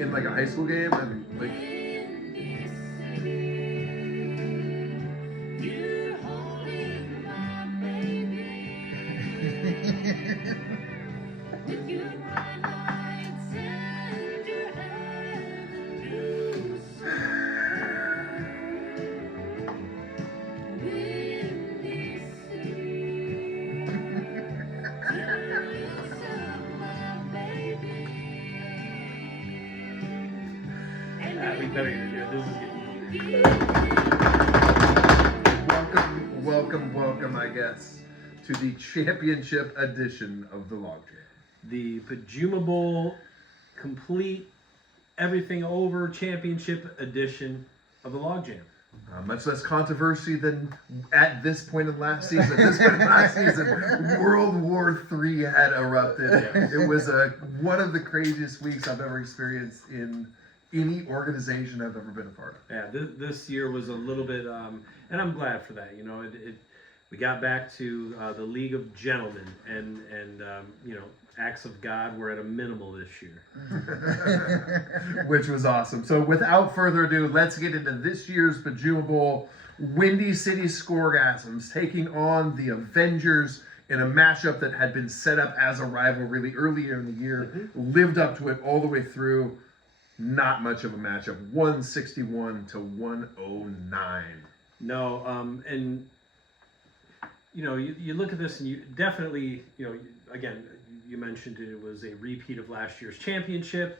in like a high school game, and like. We better get into it. This is getting Welcome, I guess, to the championship edition of the LOGJAM. the Pajuma Bowl complete everything over championship edition of the LOGJAM. Much less controversy than at this point in last season. At this point in last season, World War III had erupted. It was one of the craziest weeks I've ever experienced in any organization I've ever been a part of. Yeah, this year was a little bit, and I'm glad for that. You know, we got back to the League of Gentlemen, and you know, acts of God were at a minimal this year. Which was awesome. So without further ado, let's get into this year's Pajuma Bowl. Windy City Scoregasms taking on the Avengers in a matchup that had been set up as a rival really earlier in the year. Lived up to it all the way through. Not much of a matchup. 161 to 109. No, and you know, you look at this and you definitely, you know, again, you mentioned it was a repeat of last year's championship.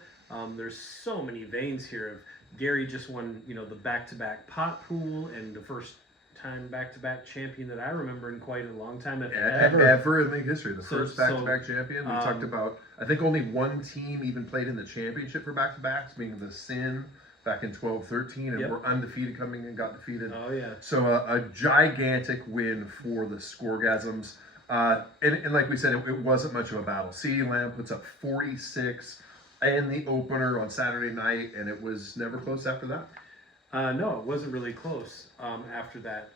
There's so many veins here. Gary just won, you know, the back-to-back pot pool and the first time back-to-back champion that I remember in quite a long time. Ever in league history. The So- first back-to-back champion. We talked um, about, I think only one team even played in the championship for back-to-backs, being the Sin back in 12-13, and Yep. were undefeated coming in, got defeated. Oh yeah. So a gigantic win for the Scoregasms. And like we said, it wasn't much of a battle. CD Lamb puts up 46 in the opener on Saturday night, and it was never close after that. No, it wasn't really close after that.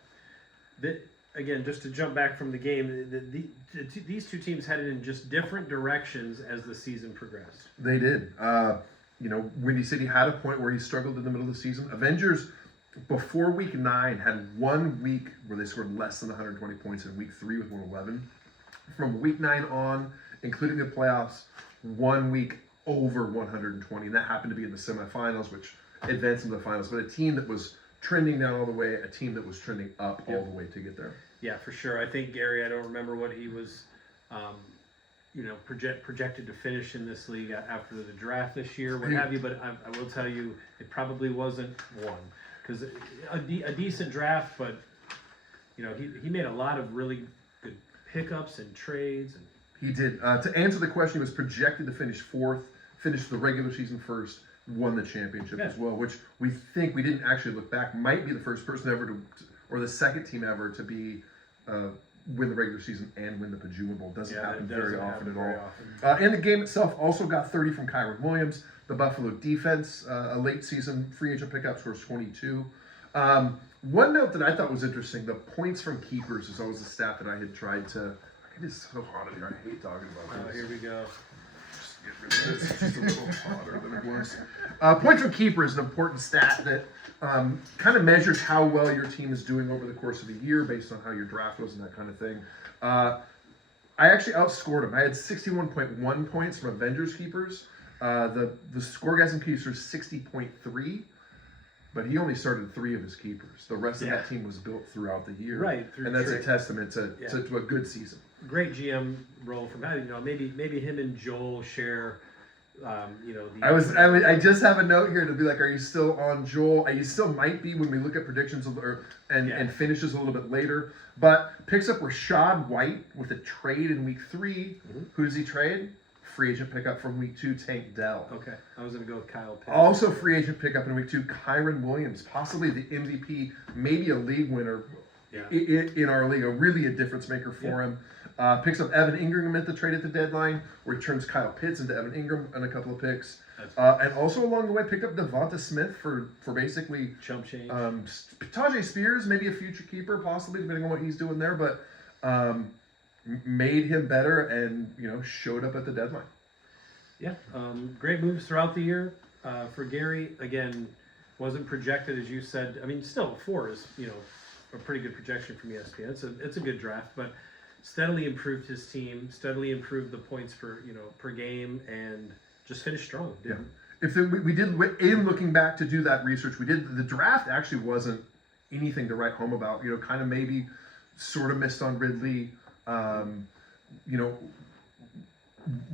Again, just to jump back from the game, these two teams headed in just different directions as the season progressed. They did. You know, Windy City had a point where he struggled in the middle of the season. Avengers, before week 9, had 1 week where they scored less than 120 points, in week 3 with 111. From week 9 on, including the playoffs, 1 week over 120, and that happened to be in the semifinals, which advanced into the finals. But a team that was trending down all the way, a team that was trending up all the way to get there. Yeah, for sure. I think Gary, I don't remember what he was, you know, projected to finish in this league after the draft this year, what have you. But I will tell you, it probably wasn't one, because a decent draft, but you know, he made a lot of really good pickups and trades. And He did. To answer the question, he was projected to finish 4th, finished the regular season first, won the championship as well, which we didn't actually look back, might be the first person ever to, or the second team ever to be win the regular season and win the Pajuma Bowl. Doesn't happen very often at all. And the game itself also got 30 from Kyron Williams. The Buffalo defense, a late season free agent pickup, scores 22. One note that I thought was interesting, the points from keepers is always a stat that I had tried to, it is so hot in here, I hate talking about this. here we go. It's just a little hotter than it was. Points from keeper is an important stat that kind of measures how well your team is doing over the course of the year based on how your draft was and that kind of thing. I actually outscored him. I had 61.1 points from Avengers keepers. The Scoregasm keepers 60.3, but he only started 3 of his keepers. The rest of that team was built throughout the year. Right, and that's a testament to a good season. Great GM role from that. You know, maybe him and Joel share. You know, I just have a note here to be like, are you still on Joel? You still might be when we look at predictions and finishes a little bit later. But picks up Rashad White with a trade in week 3. Who does he trade? Free agent pickup from week 2, Tank Dell. Okay, I was going to go with Kyle Pitts. Also free agent pickup in week 2, Kyron Williams, possibly the MVP, maybe a league winner in our league, really a difference maker for him. Picks up Evan Ingram at the trade at the deadline, returns Kyle Pitts into Evan Ingram and a couple of picks. And also along the way picked up Devonta Smith for basically chump change. Tajay Spears, maybe a future keeper, possibly, depending on what he's doing there, but made him better and, you know, showed up at the deadline. Yeah, great moves throughout the year. for Gary, again, wasn't projected as you said. I mean, still 4 is a pretty good projection from ESPN. It's a good draft, but steadily improved his team, steadily improved the points per game, and just finished strong. Yeah. We did, in looking back to do that research, we did, the draft actually wasn't anything to write home about. Kind of maybe sort of missed on Ridley.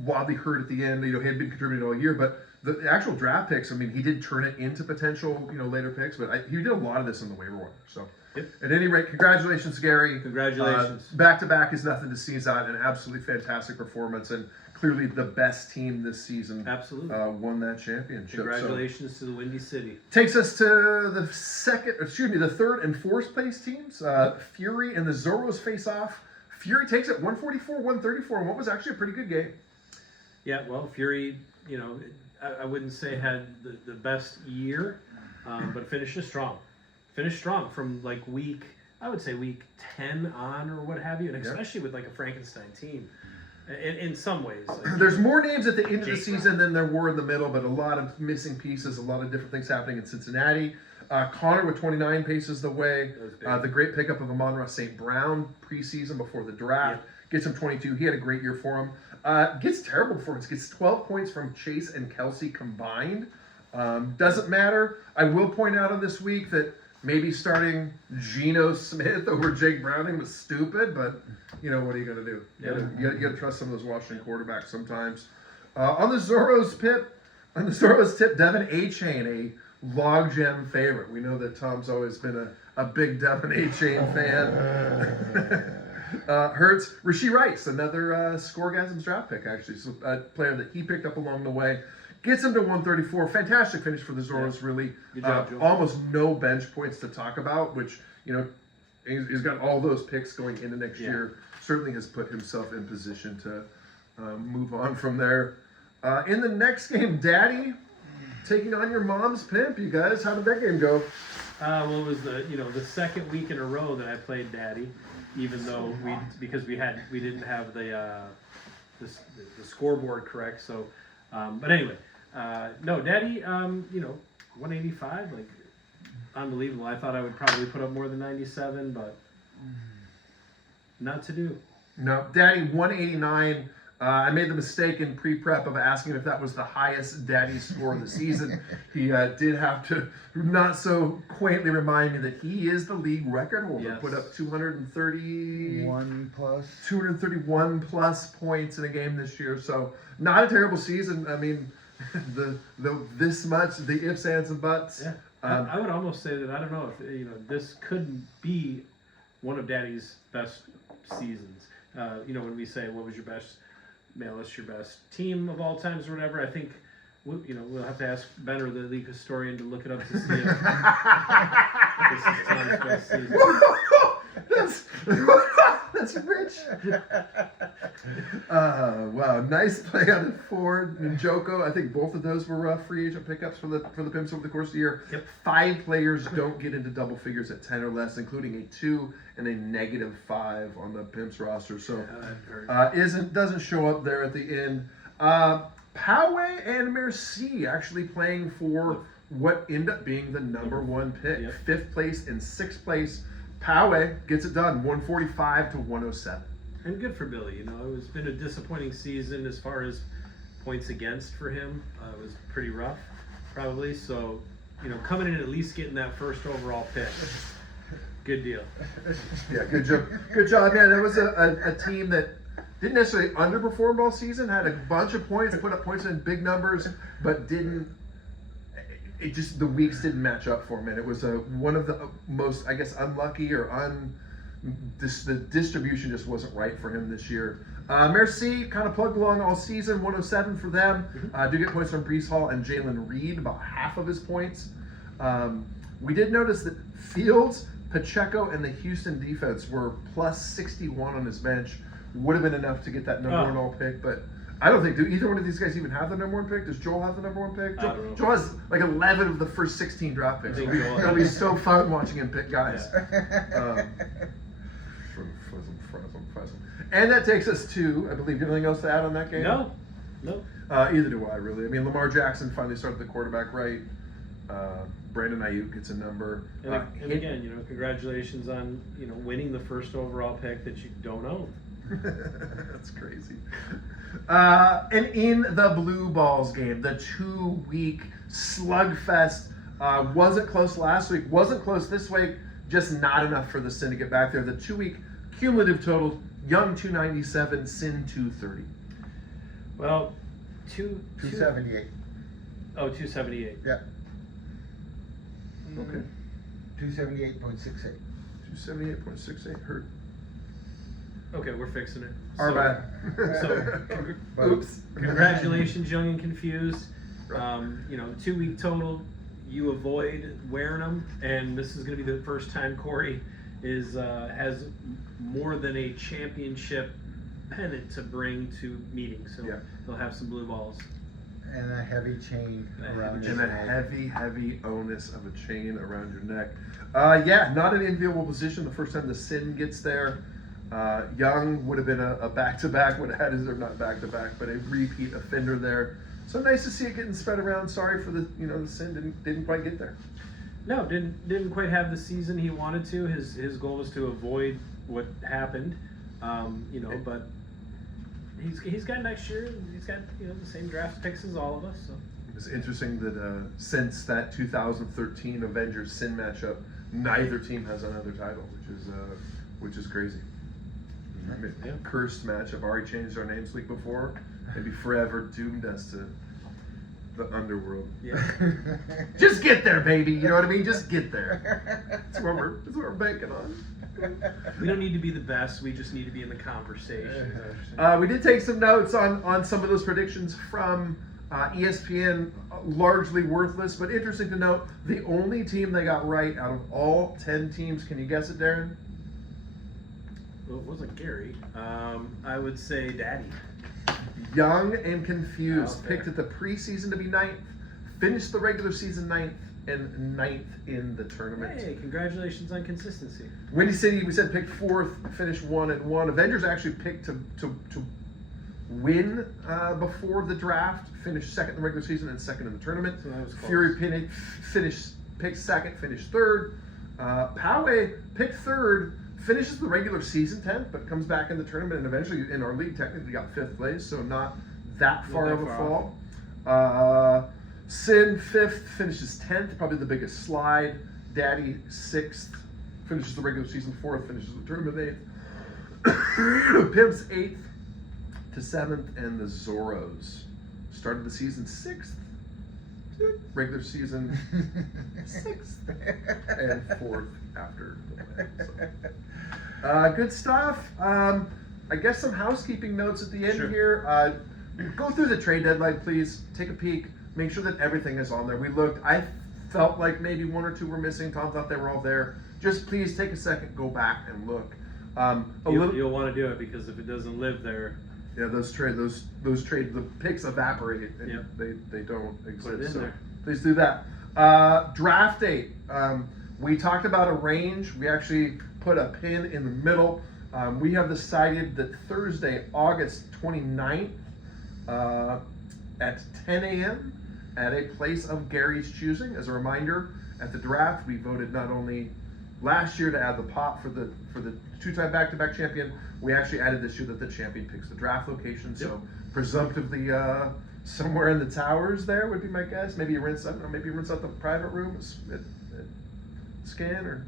Wildly hurt at the end. He had been contributing all year, but the actual draft picks, I mean, he did turn it into potential, later picks, but he did a lot of this in the waiver wire. So, yep. At any rate, congratulations, Gary. Congratulations. Back-to-back is nothing to sneeze at. An absolutely fantastic performance, and clearly the best team this season. Absolutely. Won that championship. Congratulations to the Windy City. Takes us to the third and fourth place teams. Fury and the Zorros face off. Fury takes it 144-134, and what was actually a pretty good game. Yeah, well, Fury, I wouldn't say had the best year, but finished strong. Finished strong from week 10 on or what have you, and especially with a Frankenstein team. In some ways. There's more names at the end of the season than there were in the middle, but a lot of missing pieces, a lot of different things happening in Cincinnati. Connor with 29 paces the way. The great pickup of Amon-Ra St. Brown preseason before the draft. Gets him 22. He had a great year for him. Gets terrible performance. Gets 12 points from Chase and Kelsey combined. Doesn't matter. I will point out on this week that maybe starting Geno Smith over Jake Browning was stupid, but what are you going to do? You got to trust some of those Washington quarterbacks sometimes. On the Zorros tip, Devin A-Chain, a LOGJAM favorite. We know that Tom's always been a big Devin A-Chain fan. Hurts, Rashee Rice, another Scoregasms draft pick, actually. So a player that he picked up along the way. Gets him to 134. Fantastic finish for the Zorros, really. Good job, Joe. Almost no bench points to talk about, which, he's got all those picks going into next year. Certainly has put himself in position to move on from there. In the next game, Daddy taking on your mom's pimp. You guys, how did that game go? Well, it was the second week in a row that I played Daddy, even though we didn't have the scoreboard correct. So, but anyway, no, Daddy, 185, unbelievable. I thought I would probably put up more than 97, but not to do. No, Daddy 189. I made the mistake in pre-prep of asking if that was the highest Daddy score of the season. He did have to not so quaintly remind me that he is the league record holder. Yes. Put up 231 plus points in a game this year. So not a terrible season. I mean, the ifs, ands, and buts. Yeah. I would almost say that I don't know if this could be one of Daddy's best seasons. When we say what was your best male, it's your best team of all times or whatever. I think we'll have to ask Ben or the league historian to look it up to see if this is Tom's best season. That's rich. Wow, nice play on it for Njoko. I think both of those were free agent pickups for the Pimps over the course of the year. Yep. 5 players don't get into double figures at 10 or less, including a 2 and a -5 on the Pimps roster. So doesn't show up there at the end. Poway and Merci actually playing for what ended up being the number 1 pick. Yep. 5th place and 6th place. Poway gets it done, 145 to 107. And good for Billy. It's been a disappointing season as far as points against for him. It was pretty rough, probably. So, coming in and at least getting that first overall pick. Good deal. Yeah, good job. Good job, man. That was a team that didn't necessarily underperform all season, had a bunch of points, put up points in big numbers, but didn't. It just, the weeks didn't match up for him, and it was one of the most, I guess, unlucky or the distribution just wasn't right for him this year. Merci kind of plugged along all season, 107 for them. Do get points from Brees Hall and Jalen Reed, about half of his points. We did notice that Fields, Pacheco, and the Houston defense were plus 61 on his bench. Would have been enough to get that number 1 all pick, but I don't think, do either one of these guys even have the number 1 pick? Does Joel have the number 1 pick? Joel has 11 of the first 16 draft picks. It'll be so fun watching him pick guys. Yeah. And that takes us to, I believe, anything else to add on that game? No. Nope. Either do I, really. I mean, Lamar Jackson finally started the quarterback right. Brandon Ayuk gets a number. And again, congratulations on winning the first overall pick that you don't own. That's crazy. And in the Blue Balls game, the 2-week slugfest, wasn't close last week, wasn't close this week, just not enough for the Sin to get back there. The 2-week cumulative total, Young 297, Sin 230. Well, 278. Oh, 278. Yeah. Okay. 278.68. 278.68 hurt. Okay, we're fixing it. Our bad. Oops. Congratulations, Young and Confused. 2-week total. You avoid wearing them, and this is going to be the first time Corey has more than a championship pennant to bring to meetings. So he'll have some blue balls. And a heavy chain around your neck. And a heavy onus of a chain around your neck. Not an enviable position the first time the Sin gets there. Young would have been a back-to-back, would have had his, or not back-to-back, but a repeat offender there. So nice to see it getting spread around. Sorry for the Sin didn't quite get there. No, didn't quite have the season he wanted to. His goal was to avoid what happened, but he's got next year. He's got the same draft picks as all of us. So it's interesting that since that 2013 Avengers Sin matchup, neither team has another title, which is crazy. Yeah. Cursed matchup. Already changed our names week before. Maybe forever doomed us to the underworld. Yeah. Just get there, baby. You know what I mean? Just get there. That's what we're banking on. We don't need to be the best. We just need to be in the conversation. We did take some notes on some of those predictions from ESPN. Largely worthless, but interesting to note. The only team they got right out of all 10 teams. Can you guess it, Darren? Well, it wasn't Gary. I would say Daddy. Young and Confused picked at the preseason to be 9th, finished the regular season 9th, and 9th in the tournament. Hey, congratulations on consistency. Windy City, we said, picked 4th, finished 1-1. Avengers actually picked to win before the draft, finished 2nd in the regular season and 2nd in the tournament. So that was close. Fury picked 2nd, finished 3rd. Poway picked 3rd. Finishes the regular season 10th, but comes back in the tournament, and eventually in our league technically got 5th place, so not that far of a fall. Sin 5th, finishes 10th, probably the biggest slide. Daddy 6th, finishes the regular season 4th, finishes the tournament 8th. Pimps 8th to 7th, and the Zorros started the season 6th. Regular season 6th and 4th after the win. So. Good stuff. I guess some housekeeping notes at the end here. Go through the trade deadline, please. Take a peek. Make sure that everything is on there. We looked. I felt like maybe 1 or 2 were missing. Tom thought they were all there. Just please take a second, go back and look. You'll want to do it because if it doesn't live there. Yeah, those trade, the picks evaporate and they don't exist. Put it in there. Please do that. Draft date. We talked about a range. We actually put a pin in the middle. We have decided that Thursday, August 29th, at 10 a.m. at a place of Gary's choosing. As a reminder, at the draft, we voted not only last year to add the pot for the 2-time back-to-back champion, we actually added this year that the champion picks the draft location. So presumptively, somewhere in the towers there would be my guess. Maybe he rents out the private room at Scan or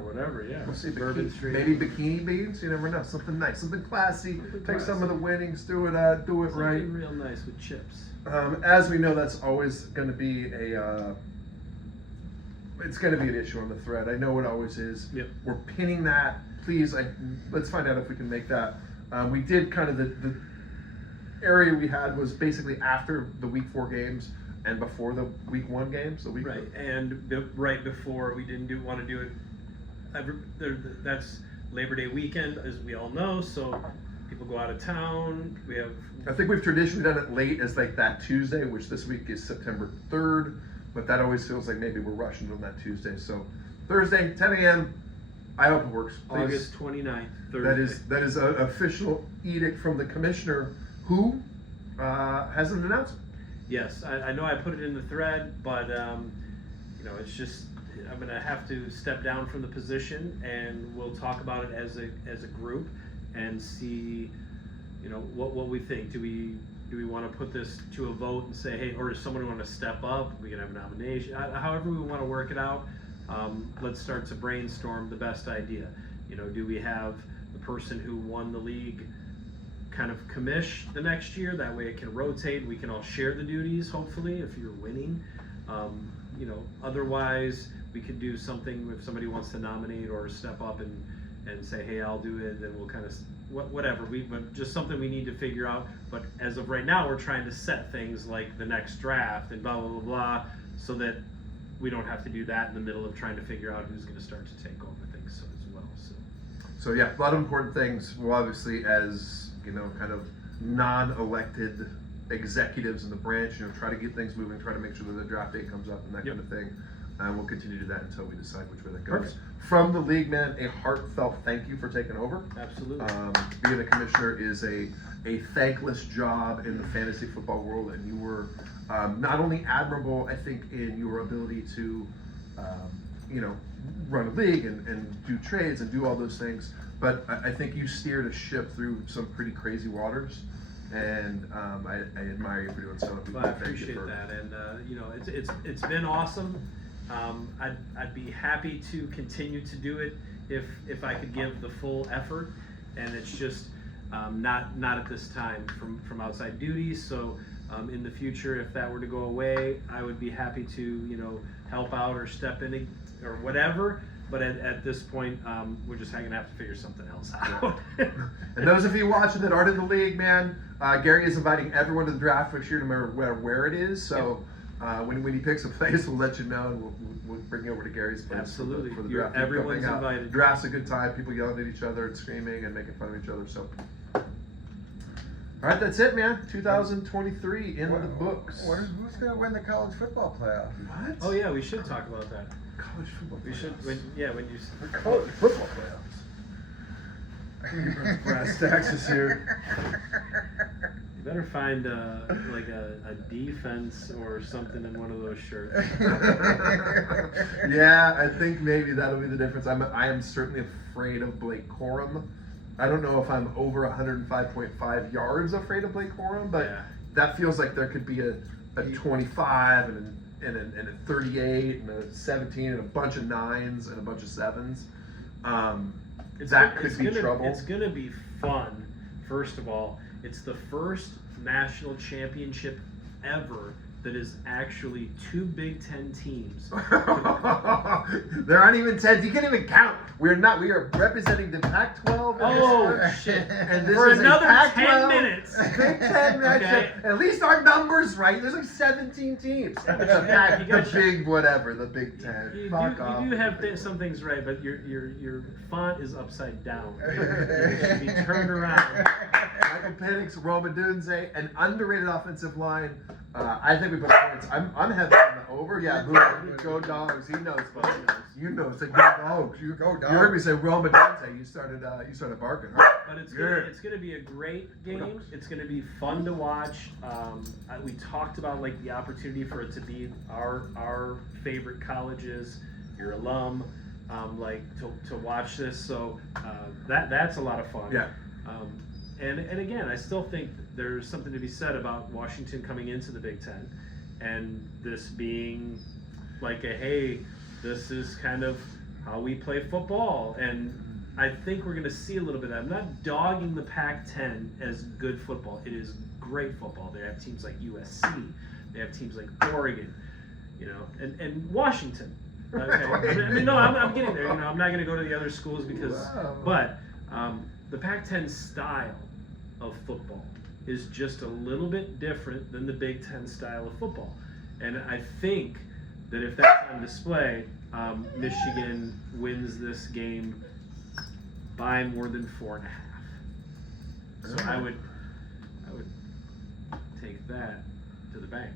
whatever. Yeah. We'll see. Bourbon Street. Maybe Bikini Beans. You never know. Something nice, something classy. Take some of the winnings. Do it right. Something real nice with chips. As we know, that's always going to be it's going to be an issue on the thread. I know it always is. Yep. We're pinning that. Please, let's find out if we can make that. We did kind of the area we had was basically after the week 4 games and before the week 1 games. Right, and right before we didn't want to do it. That's Labor Day weekend, as we all know. So people go out of town. I think we've traditionally done it late as like that Tuesday, which this week is September 3rd. But that always feels like maybe we're rushing on that Tuesday. So Thursday, 10 a.m. I hope it works. Please. August 29th, Thursday. That is an official edict from the commissioner, who has an announcement. Yes, I know I put it in the thread, but it's just I'm gonna have to step down from the position, and we'll talk about it as a group and see, what we think. Do we want to put this to a vote and say, hey, or does someone want to step up? We can have a nomination. However we want to work it out. Let's start to brainstorm the best idea. Do we have the person who won the league kind of commish the next year? That way it can rotate. We can all share the duties, hopefully, if you're winning. Otherwise, we could do something if somebody wants to nominate or step up and say, hey, I'll do it, then we'll kind of, whatever. But just something we need to figure out. But as of right now, we're trying to set things like the next draft and blah, blah, blah, blah, so that we don't have to do that in the middle of trying to figure out who's going to start to take over things as well. So yeah, a lot of important things. Well, obviously, as kind of non-elected executives in the branch, try to get things moving, try to make sure that the draft date comes up and that kind of thing. And we'll continue to do that until we decide which way that goes. Perfect. From the league, man, a heartfelt thank you for taking over. Absolutely. Being a commissioner is a thankless job in the fantasy football world, and you were not only admirable, I think, in your ability to, run a league and do trades and do all those things, but I think you steered a ship through some pretty crazy waters, and I admire you for doing so. Well, I appreciate that, and it's been awesome. I'd be happy to continue to do it if I could give the full effort, and it's just not at this time from outside duties. So in the future, if that were to go away, I would be happy to help out or step in or whatever. But at this point, we're just gonna have to figure something else out. And those of you watching that aren't in the league, man, Gary is inviting everyone to the draft this year, no matter where it is. So when he picks a place, we'll let you know, and we'll bring you over to Gary's place. Absolutely. For the draft. Everyone's invited. Draft's a good time. People yelling at each other and screaming and making fun of each other. So, all right, that's it, man. 2023 in the books. Who's going to win the college football playoff? What? Oh yeah, we should talk about that. College football. We should. playoffs. When you. College football playoffs. Brass taxes here. You better find a defense or something in one of those shirts. Yeah, I think maybe that'll be the difference. I am certainly afraid of Blake Corum. I don't know if I'm over 105.5 yards afraid of Blake Corum, but that feels like there could be a 25 and a 38 and a 17 and a bunch of 9s and a bunch of 7s. That could be trouble. It's gonna be fun. First of all, it's the first national championship ever that is actually 2 Big Ten teams. There aren't even 10. You can't even count. We are representing the Pac-12. Oh shit! And this For is another a 10 Pac-12 minutes. Big Ten matchup. Okay. At least our numbers right. There's like 17 teams. The big whatever. The Big Ten. Fuck off. You do have some things right, but your font is upside down. It should be turned around. Michael Penix, Roma Dunze, an underrated offensive line. I think we put points. I'm heavy on the over. Yeah, go Dogs. He knows, buddy. You know, it's like go Dogs. You heard me say Roma Dunze. You started barking. Huh? But it's gonna be a great game. It's gonna be fun to watch. We talked about like the opportunity for it to be our favorite colleges, your alum, to watch this. So that's a lot of fun. Yeah. And again, I still think there's something to be said about Washington coming into the Big Ten, and this being like hey, this is kind of how we play football. And I think we're going to see a little bit of that. I'm not dogging the Pac-10 as good football. It is great football. They have teams like USC. They have teams like Oregon, and Washington. Okay. I mean, no, I'm getting there. I'm not going to go to the other schools but the Pac-10 style of football is just a little bit different than the Big Ten style of football. And I think that if that's on display, Michigan wins this game by more than 4.5. So I would take that to the bank.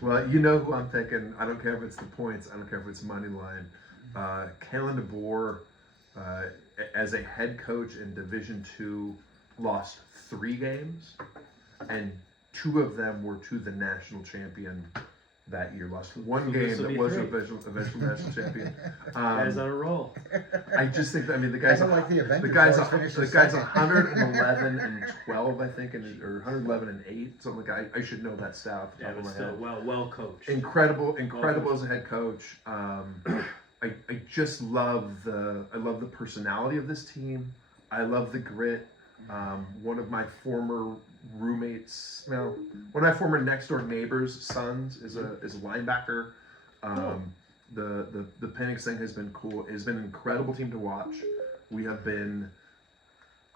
Well, you know who I'm picking. I don't care if it's the points. I don't care if it's money line. Kalen DeBoer, as a head coach in Division II, lost 3 games. and 2 of them were to the national champion that year. Lost one So game this'll that be was 3. eventual national champion. Guys on a roll. I just think that, I mean, the guy's Kinda like the Avengers, guy's always finishes the guy's second. 111 and 12, I think, or 111 and 8, something like that. I should know that stat off the Yeah, top of but my still head. well coached. Incredible as a head coach. I just love the personality of this team. I love the grit. One of my former roommates, one of my former next door neighbors' sons is a linebacker. Cool. The Penix thing has been cool. It's been an incredible team to watch. We have been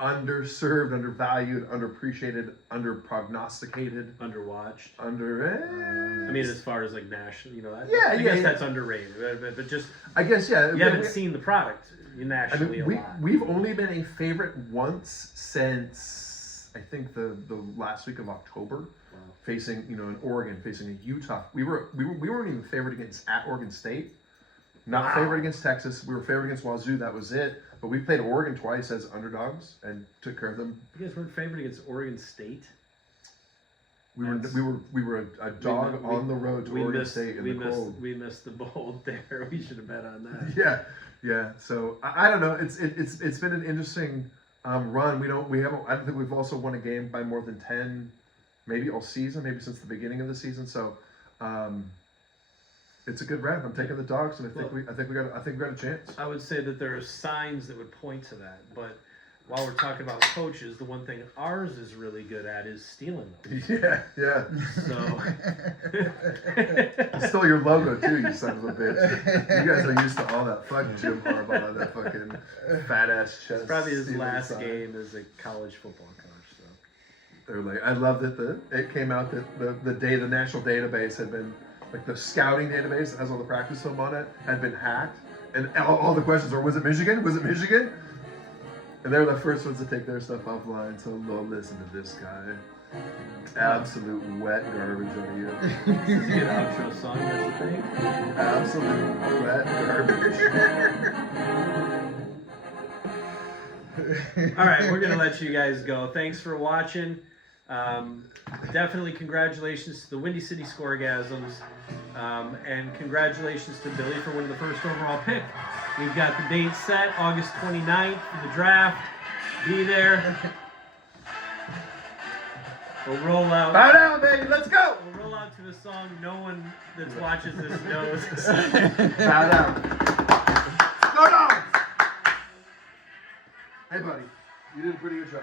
underserved, undervalued, underappreciated, underprognosticated, Underwatched. under. I mean, as far as like national, I Yeah, guess yeah. that's underrated. But just I guess yeah. you haven't seen the product nationally a lot. We've only been a favorite once since I think the last week of October, Wow. facing in Oregon, facing a Utah. We weren't even favored at Oregon State, not Wow. favored against Texas. We were favored against Wazoo. That was it. But we played Oregon twice as underdogs and took care of them. You guys weren't favored against Oregon State. We were a dog we- on the road to Oregon State in the cold. We missed the bowl there. We should have bet on that. Yeah. So I don't know. It's been an interesting run. I don't think we've also won a game by more than 10, maybe all season, maybe since the beginning of the season. So it's a good run. I'm taking the dogs, and I think we got a chance. I would say that there are signs that would point to that. But while we're talking about coaches, the one thing ours is really good at is stealing them. Yeah. So Stole your logo too, you son of a bitch. You guys are used to all that. Fuck Jim Harbaugh and that fucking fat ass chest. it's probably his stealing last sign. game as a college football coach. So. They're like, I love that it came out that the national database had been, like the scouting database that has all the practice film on it, had been hacked, and all the questions are, was it Michigan? Was it Michigan? And they're the first ones to take their stuff offline. So listen to this guy, absolute wet garbage out here. This is a good outro song. That's the thing. Absolute wet garbage. All right, we're gonna let you guys go. Thanks for watching. Definitely congratulations to the Windy City Scoregasms, and congratulations to Billy for winning the first overall pick. We've got the date set, August 29th for the draft. Be there. We'll roll out. Bow down, baby. Let's go. We'll roll out to a song no one that watches this knows. Bow down. Go dogs. Hey, buddy. You did a pretty good job.